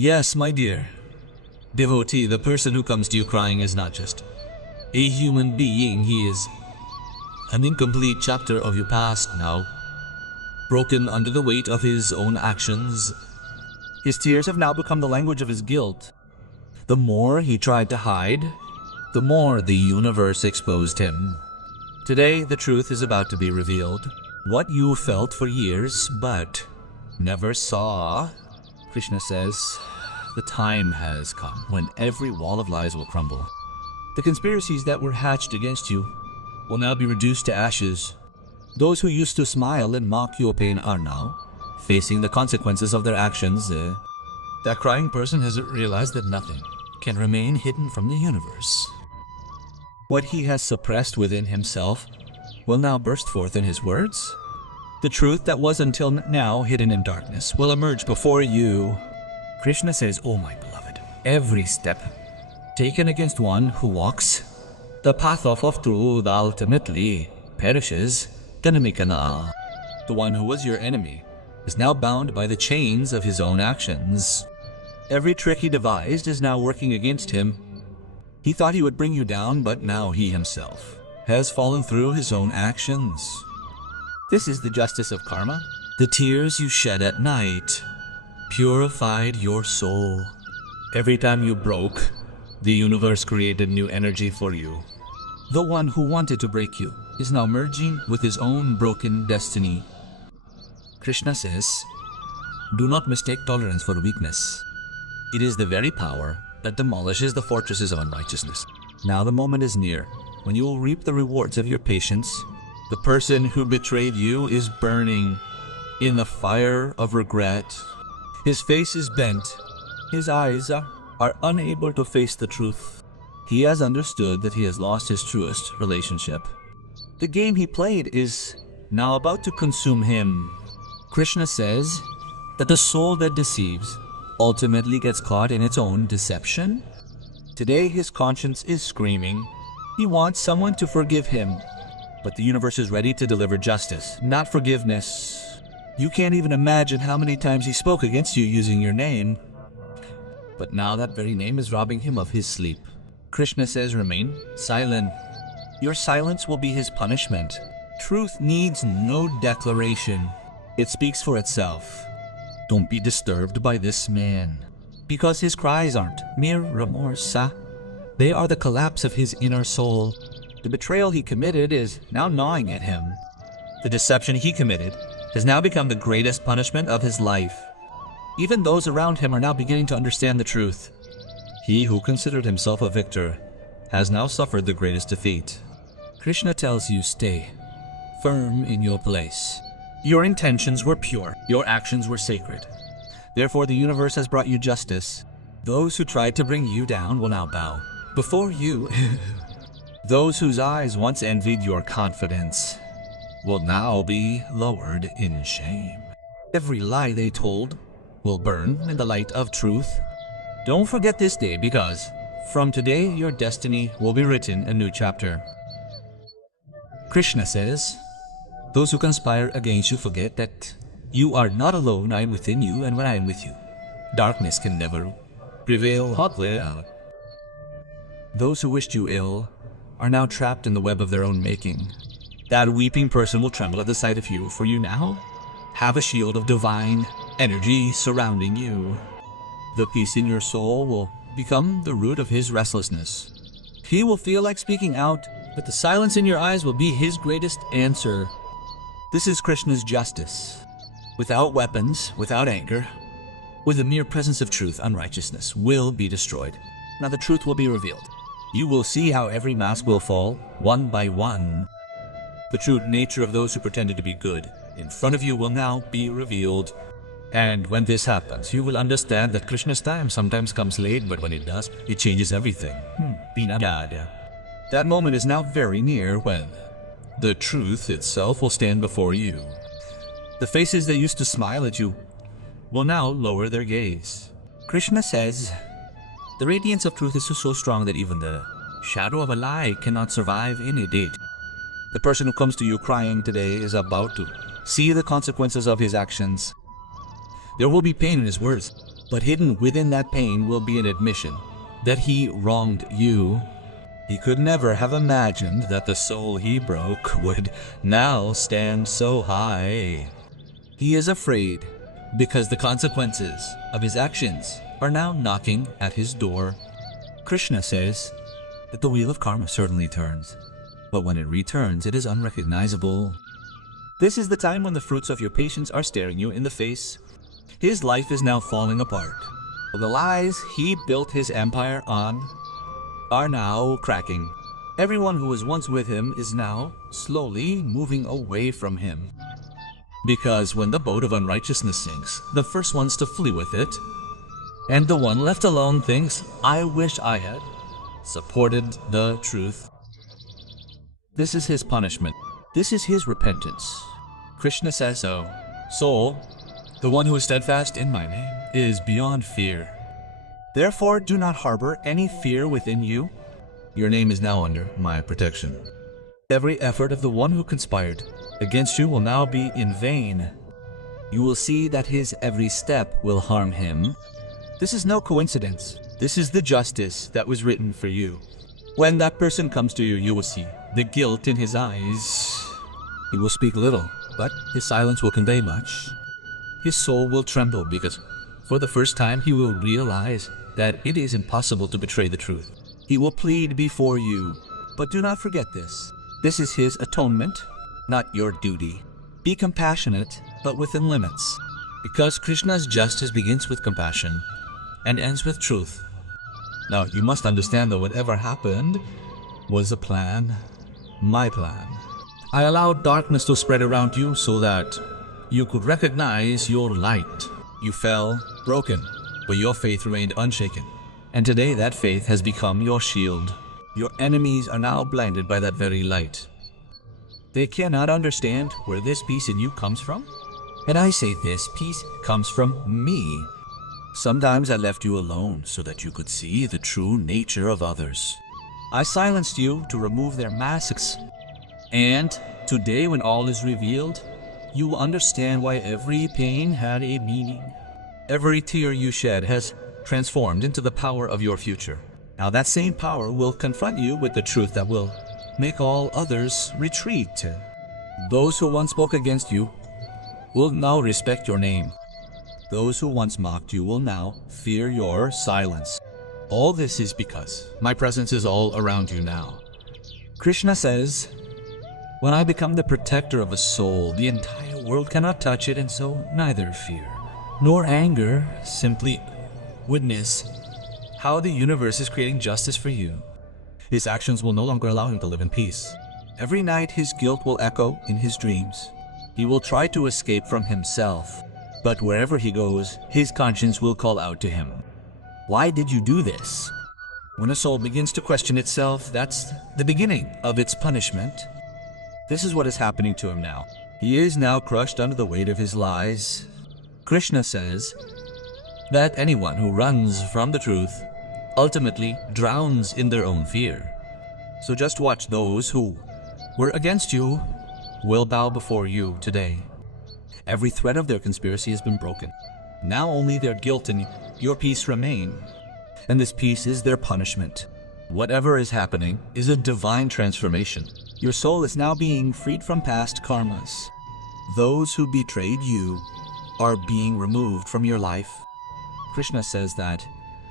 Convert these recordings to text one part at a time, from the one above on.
Yes, my dear. Devotee, the person who comes to you crying is not just a human being. He is an incomplete chapter of your past now, broken under the weight of his own actions. His tears have now become the language of his guilt. The more he tried to hide, the more the universe exposed him. Today, the truth is about to be revealed. What you felt for years, but never saw. Krishna says, the time has come when every wall of lies will crumble. The conspiracies that were hatched against you will now be reduced to ashes. Those who used to smile and mock your pain are now facing the consequences of their actions. That crying person has realized that nothing can remain hidden from the universe. What he has suppressed within himself will now burst forth in his words. The truth that was until now hidden in darkness will emerge before you. Krishna says, "Oh my beloved, every step taken against one who walks the path of truth ultimately perishes. The one who was your enemy is now bound by the chains of his own actions. Every trick he devised is now working against him. He thought he would bring you down, but now he himself has fallen through his own actions. This is the justice of karma. The tears you shed at night purified your soul. Every time you broke, the universe created new energy for you. The one who wanted to break you is now merging with his own broken destiny." Krishna says, "Do not mistake tolerance for weakness. It is the very power that demolishes the fortresses of unrighteousness. Now the moment is near when you will reap the rewards of your patience. The person who betrayed you is burning in the fire of regret. His face is bent. His eyes are unable to face the truth. He has understood that he has lost his truest relationship. The game he played is now about to consume him." Krishna says that the soul that deceives ultimately gets caught in its own deception. Today his conscience is screaming. He wants someone to forgive him, but the universe is ready to deliver justice, not forgiveness. You can't even imagine how many times he spoke against you using your name. But now that very name is robbing him of his sleep. Krishna says, "Remain silent. Your silence will be his punishment." Truth needs no declaration. It speaks for itself. Don't be disturbed by this man, because his cries aren't mere remorse. They are the collapse of his inner soul. The betrayal he committed is now gnawing at him. The deception he committed has now become the greatest punishment of his life. Even those around him are now beginning to understand the truth. He who considered himself a victor has now suffered the greatest defeat. Krishna tells you, stay firm in your place. Your intentions were pure. Your actions were sacred. Therefore, the universe has brought you justice. Those who tried to bring you down will now bow before you. Those whose eyes once envied your confidence will now be lowered in shame. Every lie they told will burn in the light of truth. Don't forget this day, because from today your destiny will be written a new chapter. Krishna says, those who conspire against you forget that you are not alone. I am within you, and when I am with you, darkness can never prevail. Those who wished you ill are now trapped in the web of their own making. That weeping person will tremble at the sight of you, for you now have a shield of divine energy surrounding you. The peace in your soul will become the root of his restlessness. He will feel like speaking out, but the silence in your eyes will be his greatest answer. This is Krishna's justice. Without weapons, without anger, with the mere presence of truth, unrighteousness will be destroyed. Now the truth will be revealed. You will see how every mask will fall, one by one. The true nature of those who pretended to be good in front of you will now be revealed. And when this happens, you will understand that Krishna's time sometimes comes late, but when it does, it changes everything. That moment is now very near, when the truth itself will stand before you. The faces that used to smile at you will now lower their gaze. Krishna says, the radiance of truth is so strong that even the shadow of a lie cannot survive in it. The person who comes to you crying today is about to see the consequences of his actions. There will be pain in his words, But hidden within that pain will be an admission that he wronged you. He could never have imagined that the soul he broke would now stand so high. He is afraid because the consequences of his actions are now knocking at his door. Krishna says that the wheel of karma certainly turns, but when it returns, it is unrecognizable. This is the time when the fruits of your patience are staring you in the face. His life is now falling apart. The lies he built his empire on are now cracking. Everyone who was once with him is now slowly moving away from him. Because when the boat of unrighteousness sinks, the first ones to flee with it, and the one left alone thinks, I wish I had supported the truth. This is his punishment. This is his repentance. Krishna says so. Soul, the one who is steadfast in my name is beyond fear. Therefore, do not harbor any fear within you. Your name is now under my protection. Every effort of the one who conspired against you will now be in vain. You will see that his every step will harm him. This is no coincidence. This is the justice that was written for you. When that person comes to you, you will see the guilt in his eyes. He will speak little, but his silence will convey much. His soul will tremble because for the first time he will realize that it is impossible to betray the truth. He will plead before you, but do not forget this. This is his atonement, not your duty. Be compassionate, but within limits. Because Krishna's justice begins with compassion and ends with truth. Now, you must understand that whatever happened was a plan, my plan. I allowed darkness to spread around you so that you could recognize your light. You fell, broken, but your faith remained unshaken. And today that faith has become your shield. Your enemies are now blinded by that very light. They cannot understand where this peace in you comes from. And I say this peace comes from me. Sometimes I left you alone so that you could see the true nature of others. I silenced you to remove their masks. And today when all is revealed, you will understand why every pain had a meaning. Every tear you shed has transformed into the power of your future. Now that same power will confront you with the truth that will make all others retreat. Those who once spoke against you will now respect your name. Those who once mocked you will now fear your silence. All this is because my presence is all around you now. Krishna says, when I become the protector of a soul, the entire world cannot touch it, and so neither fear nor anger. Simply witness how the universe is creating justice for you. His actions will no longer allow him to live in peace. Every night his guilt will echo in his dreams. He will try to escape from himself, but wherever he goes, his conscience will call out to him. Why did you do this? When a soul begins to question itself, that's the beginning of its punishment. This is what is happening to him now. He is now crushed under the weight of his lies. Krishna says that anyone who runs from the truth ultimately drowns in their own fear. So just watch. Those who were against you will bow before you today. Every thread of their conspiracy has been broken. Now only their guilt and your peace remain. And this peace is their punishment. Whatever is happening is a divine transformation. Your soul is now being freed from past karmas. Those who betrayed you are being removed from your life. Krishna says that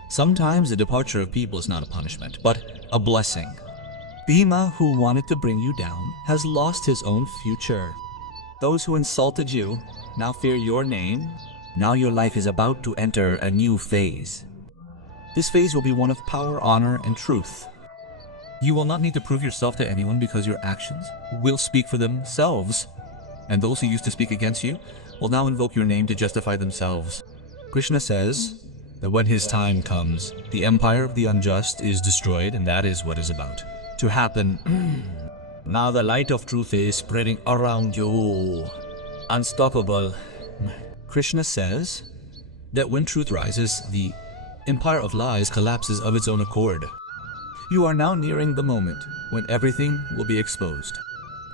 sometimes the departure of people is not a punishment, but a blessing. Bhima, who wanted to bring you down, has lost his own future. Those who insulted you now fear your name. Now your life is about to enter a new phase. This phase will be one of power, honor, and truth. You will not need to prove yourself to anyone because your actions will speak for themselves. And those who used to speak against you will now invoke your name to justify themselves. Krishna says that when his time comes, the empire of the unjust is destroyed, and that is what is about to happen. Now the light of truth is spreading around you. Unstoppable. Krishna says that when truth rises, the empire of lies collapses of its own accord. You are now nearing the moment when everything will be exposed.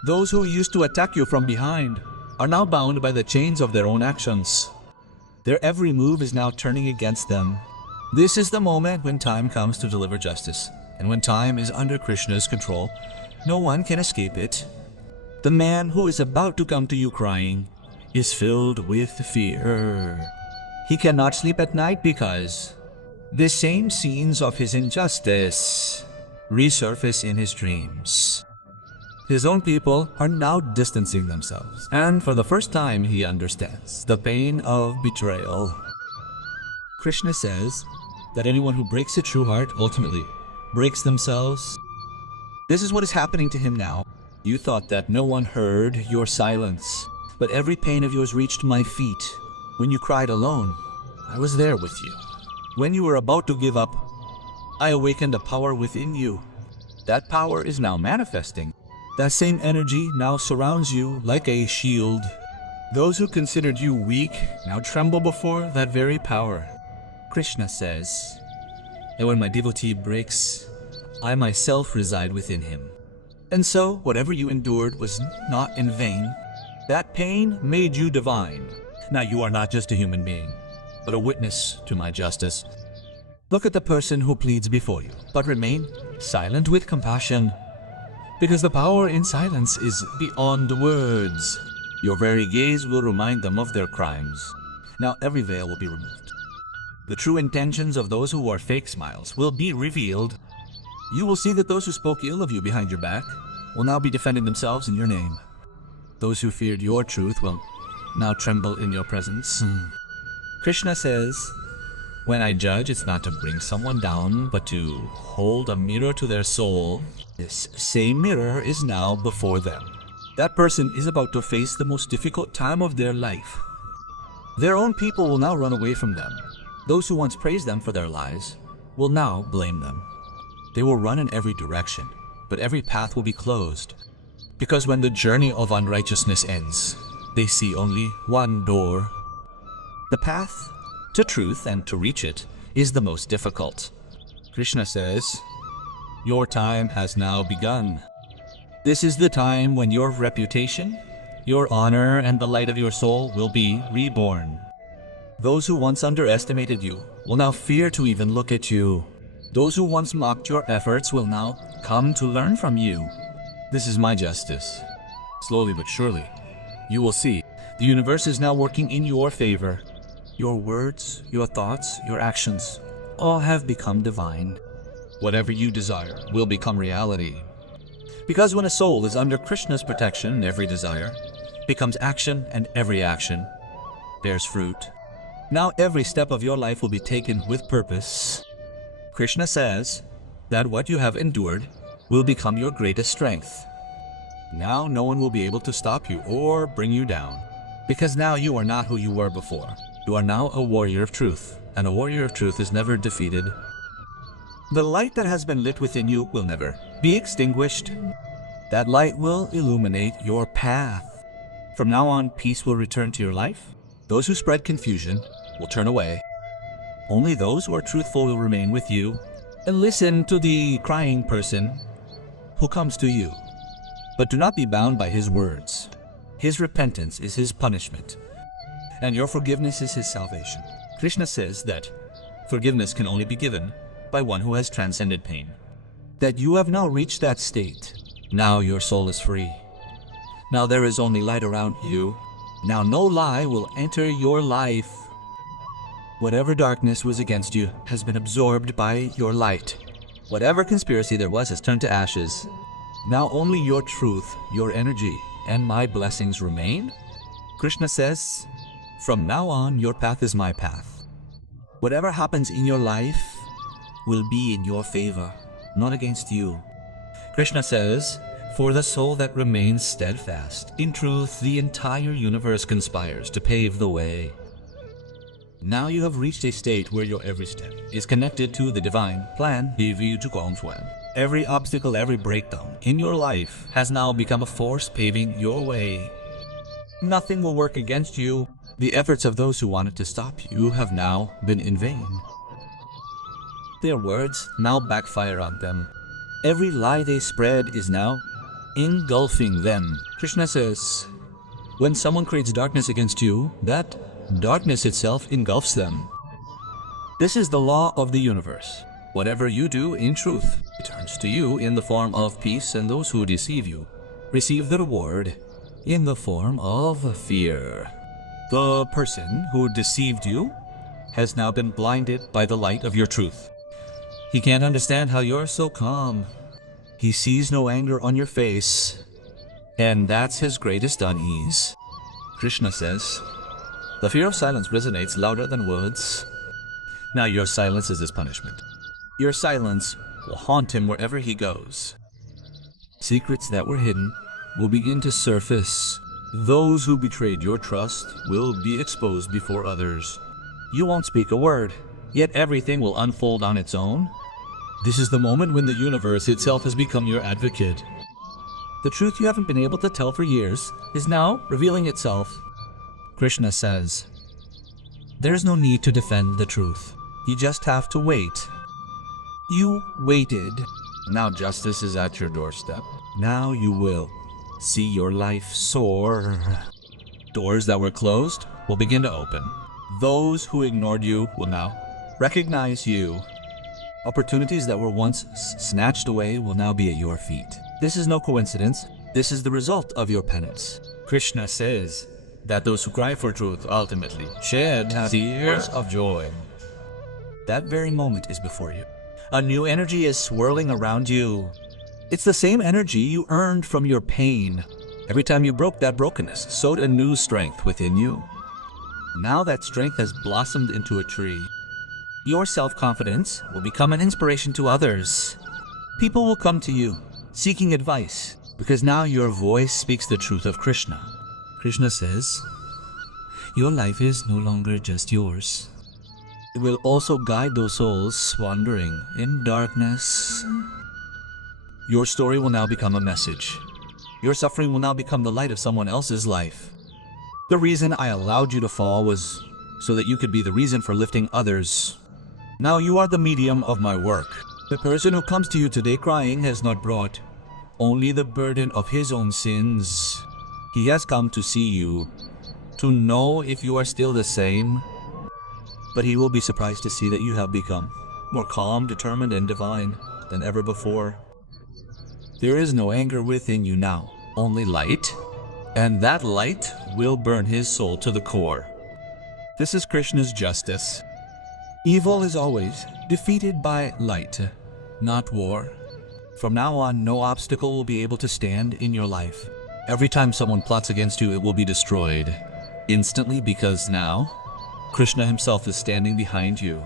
Those who used to attack you from behind are now bound by the chains of their own actions. Their every move is now turning against them. This is the moment when time comes to deliver justice. And when time is under Krishna's control, no one can escape it. The man who is about to come to you crying is filled with fear. He cannot sleep at night because the same scenes of his injustice resurface in his dreams. His own people are now distancing themselves, and for the first time he understands the pain of betrayal. Krishna says that anyone who breaks a true heart ultimately breaks themselves. This is what is happening to him now. You thought that no one heard your silence, but every pain of yours reached my feet. When you cried alone, I was there with you. When you were about to give up, I awakened a power within you. That power is now manifesting. That same energy now surrounds you like a shield. Those who considered you weak now tremble before that very power. Krishna says, and when my devotee breaks, I myself reside within him. And so, whatever you endured was not in vain. That pain made you divine. Now you are not just a human being, but a witness to my justice. Look at the person who pleads before you, but remain silent with compassion, because the power in silence is beyond words. Your very gaze will remind them of their crimes. Now every veil will be removed. The true intentions of those who wore fake smiles will be revealed. You will see that those who spoke ill of you behind your back will now be defending themselves in your name. Those who feared your truth will now tremble in your presence. Krishna says, when I judge, it's not to bring someone down, but to hold a mirror to their soul. This same mirror is now before them. That person is about to face the most difficult time of their life. Their own people will now run away from them. Those who once praised them for their lies will now blame them. They will run in every direction, but every path will be closed. Because when the journey of unrighteousness ends, they see only one door. The path to truth and to reach it is the most difficult. Krishna says, your time has now begun. This is the time when your reputation, your honor, and the light of your soul will be reborn. Those who once underestimated you will now fear to even look at you. Those who once mocked your efforts will now come to learn from you. This is my justice. Slowly but surely, you will see the universe is now working in your favor. Your words, your thoughts, your actions, all have become divine. Whatever you desire will become reality. Because when a soul is under Krishna's protection, every desire becomes action, and every action bears fruit. Now every step of your life will be taken with purpose. Krishna says that what you have endured will become your greatest strength. Now no one will be able to stop you or bring you down, because now you are not who you were before. You are now a warrior of truth, and a warrior of truth is never defeated. The light that has been lit within you will never be extinguished. That light will illuminate your path. From now on, peace will return to your life. Those who spread confusion will turn away. Only those who are truthful will remain with you. And listen to the crying person who comes to you. But do not be bound by his words. His repentance is his punishment, and your forgiveness is his salvation. Krishna says that forgiveness can only be given by one who has transcended pain. That you have now reached that state. Now your soul is free. Now there is only light around you. Now no lie will enter your life. Whatever darkness was against you has been absorbed by your light. Whatever conspiracy there was has turned to ashes. Now only your truth, your energy, and my blessings remain. Krishna says, from now on, your path is my path. Whatever happens in your life will be in your favor, not against you. Krishna says, for the soul that remains steadfast, in truth, the entire universe conspires to pave the way. Now you have reached a state where your every step is connected to the divine plan. Every obstacle, every breakdown in your life has now become a force paving your way. Nothing will work against you. The efforts of those who wanted to stop you have now been in vain. Their words now backfire on them. Every lie they spread is now engulfing them. Krishna says, when someone creates darkness against you, that darkness itself engulfs them. This is the law of the universe. Whatever you do in truth returns to you in the form of peace, and those who deceive you receive the reward in the form of fear. The person who deceived you has now been blinded by the light of your truth. He can't understand how you're so calm. He sees no anger on your face, and that's his greatest unease. Krishna says, the fear of silence resonates louder than words. Now your silence is his punishment. Your silence will haunt him wherever he goes. Secrets that were hidden will begin to surface. Those who betrayed your trust will be exposed before others. You won't speak a word, yet everything will unfold on its own. This is the moment when the universe itself has become your advocate. The truth you haven't been able to tell for years is now revealing itself. Krishna says, there's no need to defend the truth. You just have to wait. You waited. Now justice is at your doorstep. Now you will see your life soar. Doors that were closed will begin to open. Those who ignored you will now recognize you. Opportunities that were once snatched away will now be at your feet. This is no coincidence. This is the result of your penance. Krishna says that those who cry for truth ultimately shed tears of joy. That very moment is before you. A new energy is swirling around you. It's the same energy you earned from your pain. Every time you broke that brokenness, sowed a new strength within you. Now that strength has blossomed into a tree. Your self-confidence will become an inspiration to others. People will come to you, seeking advice, because now your voice speaks the truth of Krishna. Krishna says, your life is no longer just yours. It will also guide those souls wandering in darkness. Your story will now become a message. Your suffering will now become the light of someone else's life. The reason I allowed you to fall was so that you could be the reason for lifting others. Now you are the medium of my work. The person who comes to you today crying has not brought only the burden of his own sins. He has come to see you, to know if you are still the same. But he will be surprised to see that you have become more calm, determined, and divine than ever before. There is no anger within you now, only light, and that light will burn his soul to the core. This is Krishna's justice. Evil is always defeated by light, not war. From now on, no obstacle will be able to stand in your life. Every time someone plots against you, it will be destroyed instantly, because now Krishna himself is standing behind you.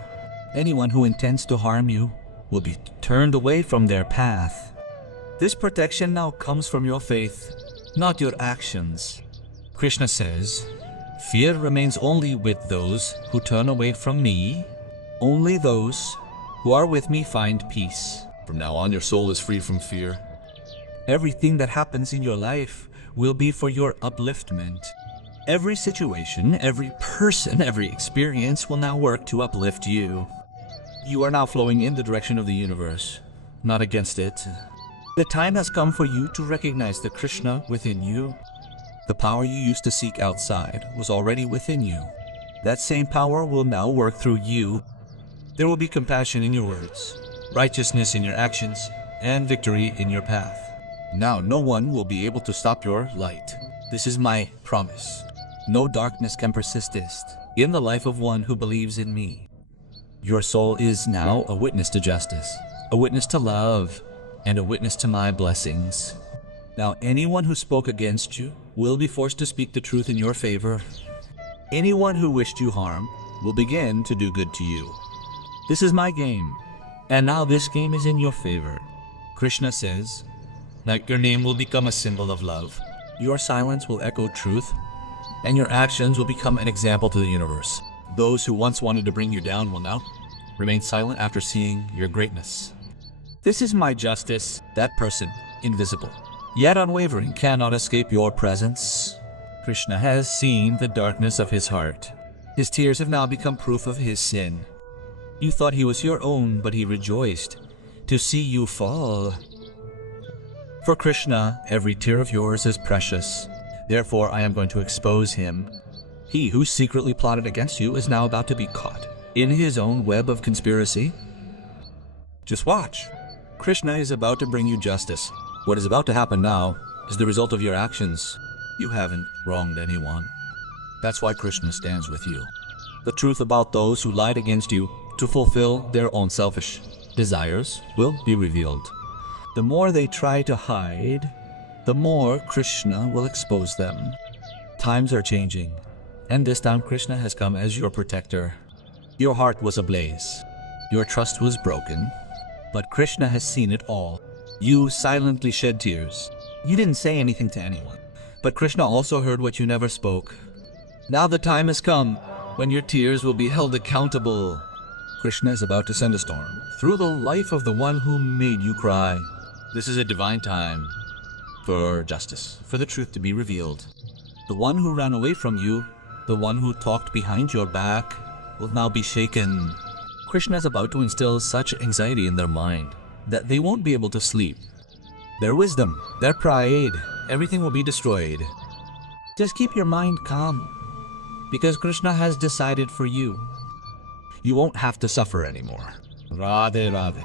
Anyone who intends to harm you will be turned away from their path. This protection now comes from your faith, not your actions. Krishna says, fear remains only with those who turn away from me. Only those who are with me find peace. From now on, your soul is free from fear. Everything that happens in your life will be for your upliftment. Every situation, every person, every experience will now work to uplift you. You are now flowing in the direction of the universe, not against it. The time has come for you to recognize the Krishna within you. The power you used to seek outside was already within you. That same power will now work through you. There will be compassion in your words, righteousness in your actions, and victory in your path. Now no one will be able to stop your light. This is my promise. No darkness can persist in the life of one who believes in me. Your soul is now a witness to justice, a witness to love, and a witness to my blessings. Now anyone who spoke against you will be forced to speak the truth in your favor. Anyone who wished you harm will begin to do good to you. This is my game, and now this game is in your favor. Krishna says that your name will become a symbol of love. Your silence will echo truth, and your actions will become an example to the universe. Those who once wanted to bring you down will now remain silent after seeing your greatness. This is my justice. That person, invisible, yet unwavering, cannot escape your presence. Krishna has seen the darkness of his heart. His tears have now become proof of his sin. You thought he was your own, but he rejoiced to see you fall. For Krishna, every tear of yours is precious. Therefore, I am going to expose him. He who secretly plotted against you is now about to be caught in his own web of conspiracy. Just watch. Krishna is about to bring you justice. What is about to happen now is the result of your actions. You haven't wronged anyone. That's why Krishna stands with you. The truth about those who lied against you to fulfill their own selfish desires will be revealed. The more they try to hide, the more Krishna will expose them. Times are changing, and this time Krishna has come as your protector. Your heart was ablaze. Your trust was broken, but Krishna has seen it all. You silently shed tears. You didn't say anything to anyone, but Krishna also heard what you never spoke. Now the time has come when your tears will be held accountable. Krishna is about to send a storm through the life of the one who made you cry. This is a divine time for justice, for the truth to be revealed. The one who ran away from you, the one who talked behind your back, will now be shaken. Krishna is about to instill such anxiety in their mind that they won't be able to sleep. Their wisdom, their pride, everything will be destroyed. Just keep your mind calm, because Krishna has decided for you. You won't have to suffer anymore. Radha Radha.